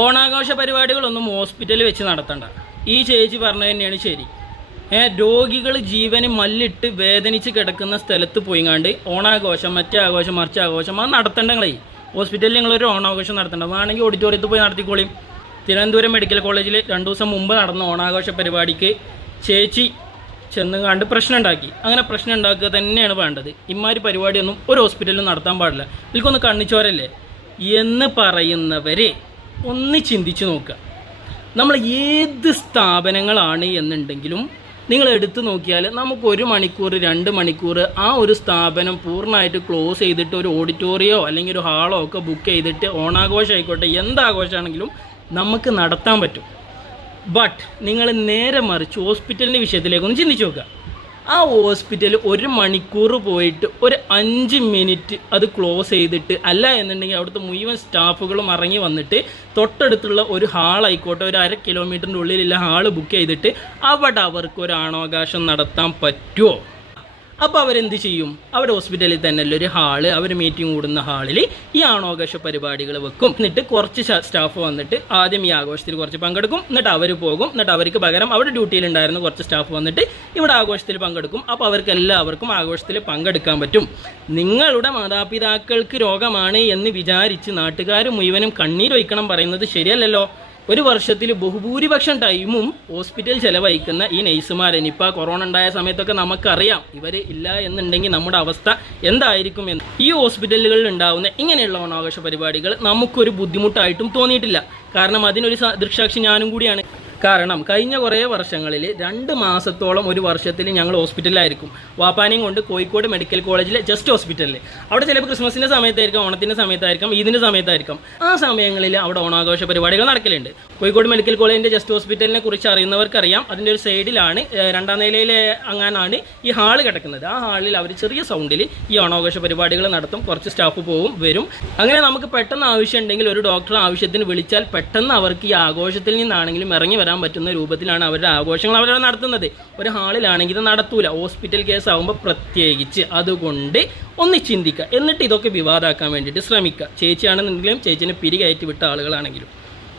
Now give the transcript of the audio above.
ഓണാഘോഷ പരിപാടികളൊന്നും ഹോസ്പിറ്റലിൽ വെച്ച് നടത്തണ്ട. ഈ ചേച്ചി പറഞ്ഞത് തന്നെയാണ് ശരി. രോഗികൾ ജീവന് മല്ലിട്ട് വേദനിച്ച് കിടക്കുന്ന സ്ഥലത്ത് പോയിങ്ങാണ്ട് ഓണാഘോഷം, മറ്റേ ആഘോഷം, മറിച്ച ആഘോഷം അത് നടത്തേണ്ടങ്ങളേ. ഹോസ്പിറ്റലിൽ നിങ്ങളൊരു ഓണാഘോഷം നടത്തേണ്ട, വേണമെങ്കിൽ ഓഡിറ്റോറിയത്തിൽ പോയി നടത്തിക്കോളിയും. തിരുവനന്തപുരം മെഡിക്കൽ കോളേജിൽ 2 ദിവസം മുമ്പ് നടന്ന ഓണാഘോഷ പരിപാടിക്ക് ചേച്ചി ചെന്നുകാണ്ട് പ്രശ്നം ഉണ്ടാക്കി. അങ്ങനെ പ്രശ്നം ഉണ്ടാക്കുക തന്നെയാണ് വേണ്ടത്. ഇമാതിരി പരിപാടിയൊന്നും ഒരു ഹോസ്പിറ്റലിലും നടത്താൻ പാടില്ല. ഇതിൽക്കൊന്ന് കണ്ണിച്ചോരല്ലേ എന്ന് പറയുന്നവരെ ഒന്ന് ചിന്തിച്ച് നോക്കുക. നമ്മൾ ഏത് സ്ഥാപനങ്ങളാണ് എന്നുണ്ടെങ്കിലും നിങ്ങൾ എടുത്തു നോക്കിയാൽ നമുക്ക് 1 മണിക്കൂർ 2 മണിക്കൂർ ആ ഒരു സ്ഥാപനം പൂർണ്ണമായിട്ട് ക്ലോസ് ചെയ്തിട്ട് ഒരു ഓഡിറ്റോറിയോ അല്ലെങ്കിൽ ഒരു ഹാളോ ഒക്കെ ബുക്ക് ചെയ്തിട്ട് ഓണാഘോഷം ആയിക്കോട്ടെ എന്താഘോഷമാണെങ്കിലും നമുക്ക് നടത്താൻ പറ്റും. ബട്ട് നിങ്ങൾ നേരെ മറിച്ച് ഹോസ്പിറ്റലിൻ്റെ വിഷയത്തിലേക്കൊന്ന് ചിന്തിച്ച് നോക്കുക. ആ ഹോസ്പിറ്റൽ 1 മണിക്കൂർ പോയിട്ട് ഒരു 5 മിനിറ്റ് അത് ക്ലോസ് ചെയ്തിട്ട്, അല്ല എന്നുണ്ടെങ്കിൽ അവിടുത്തെ മുഴുവൻ സ്റ്റാഫുകളും ഇറങ്ങി വന്നിട്ട് തൊട്ടടുത്തുള്ള ഒരു ഹാളായിക്കോട്ടെ, ഒരു 1/2 കിലോമീറ്ററിൻ്റെ ഉള്ളിലുള്ള ഹാള് ബുക്ക് ചെയ്തിട്ട് അവിടെ അവർക്ക് ഒരു ഓണാഘോഷം നടത്താൻ പറ്റുമോ? അപ്പോൾ അവരെന്ത് ചെയ്യും? അവർ ഹോസ്പിറ്റലിൽ തന്നെയല്ല ഒരു ഹാള്, അവർ മീറ്റിംഗ് കൂടുന്ന ഹാളിൽ ഈ ഓണാഘോഷ പരിപാടികൾ വെക്കും. എന്നിട്ട് കുറച്ച് സ്റ്റാഫ് വന്നിട്ട് ആദ്യം ഈ ആഘോഷത്തിൽ കുറച്ച് പങ്കെടുക്കും, എന്നിട്ട് അവർ പോകും. എന്നിട്ട് അവർക്ക് പകരം അവിടെ ഡ്യൂട്ടിയിലുണ്ടായിരുന്ന കുറച്ച് സ്റ്റാഫ് വന്നിട്ട് ഇവിടെ ആഘോഷത്തിൽ പങ്കെടുക്കും. അപ്പോൾ അവർക്ക് എല്ലാവർക്കും ആഘോഷത്തിൽ പങ്കെടുക്കാൻ പറ്റും. നിങ്ങളുടെ മാതാപിതാക്കൾക്ക് രോഗമാണ് എന്ന് വിചാരിച്ച് നാട്ടുകാർ മുഴുവനും കണ്ണീരൊഴിക്കണം പറയുന്നത് ശരിയല്ലല്ലോ. ഒരു വർഷത്തിൽ ബഹുഭൂരിപക്ഷം ടൈമും ഹോസ്പിറ്റൽ ചെലവഴിക്കുന്ന ഈ നഴ്സുമാരെ നിപ്പ കൊറോണ ഉണ്ടായ സമയത്തൊക്കെ നമുക്കറിയാം ഇവർ ഇല്ല എന്നുണ്ടെങ്കിൽ നമ്മുടെ അവസ്ഥ എന്തായിരിക്കും എന്ന്. ഈ ഹോസ്പിറ്റലുകളിൽ ഉണ്ടാകുന്ന ഇങ്ങനെയുള്ള ഓണാഘോഷ പരിപാടികൾ നമുക്കൊരു ബുദ്ധിമുട്ടായിട്ടും തോന്നിയിട്ടില്ല. കാരണം അതിനൊരു ദൃക്സാക്ഷി ഞാനും കൂടിയാണ്. കാരണം കഴിഞ്ഞ കുറേ വർഷങ്ങളിൽ 2 മാസത്തോളം ഒരു വർഷത്തിൽ ഞങ്ങൾ ഹോസ്പിറ്റലിലായിരിക്കും. വാപ്പാനെയും കൊണ്ട് കോഴിക്കോട് മെഡിക്കൽ കോളേജിലെ ജസ്റ്റ് ഹോസ്പിറ്റലിൽ. അവിടെ ചിലപ്പോൾ ക്രിസ്മസിൻ്റെ സമയത്തായിരിക്കും, ഓണത്തിൻ്റെ സമയത്തായിരിക്കും, ഈദിൻ്റെ സമയത്തായിരിക്കും. ആ സമയങ്ങളിൽ അവിടെ ഓണാഘോഷ പരിപാടികൾ നടക്കലുണ്ട്. കോഴിക്കോട് മെഡിക്കൽ കോളേജിൻ്റെ ജസ്റ്റ് ഹോസ്പിറ്റലിനെ കുറിച്ച് അറിയുന്നവർക്കറിയാം. അതിൻ്റെ ഒരു സൈഡിലാണ് 2ാം നിലയിലെ അങ്ങാനാണ് ഈ ഹാള് കിടക്കുന്നത്. ആ ഹാളിൽ അവർ ചെറിയ സൗണ്ടിൽ ഈ ഓണാഘോഷ പരിപാടികൾ നടത്തും. കുറച്ച് സ്റ്റാഫ് പോവും വരും. അങ്ങനെ നമുക്ക് പെട്ടെന്ന് ആവശ്യം ഉണ്ടെങ്കിൽ ഒരു ഡോക്ടറെ ആവശ്യത്തിന് വിളിച്ചാൽ പെട്ടെന്ന് അവർക്ക് ഈ ആഘോഷത്തിൽ നിന്നാണെങ്കിലും ഇറങ്ങി വരാൻ പറ്റുന്ന രൂപത്തിലാണ് അവരുടെ ആഘോഷങ്ങൾ അവരവിടെ നടത്തുന്നത്. ഒരു ഹാളിലാണെങ്കിൽ ഇത് നടത്തൂല, ഹോസ്പിറ്റൽ കേസ് ആകുമ്പോൾ പ്രത്യേകിച്ച്. അതുകൊണ്ട് ഒന്ന് ചിന്തിക്കുക, എന്നിട്ട് ഇതൊക്കെ വിവാദമാക്കാൻ വേണ്ടിയിട്ട് ശ്രമിക്കുക. ചേച്ചിയാണെന്നുണ്ടെങ്കിലും ചേച്ചിനെ പിരികയറ്റി വിട്ട ആളുകളാണെങ്കിലും.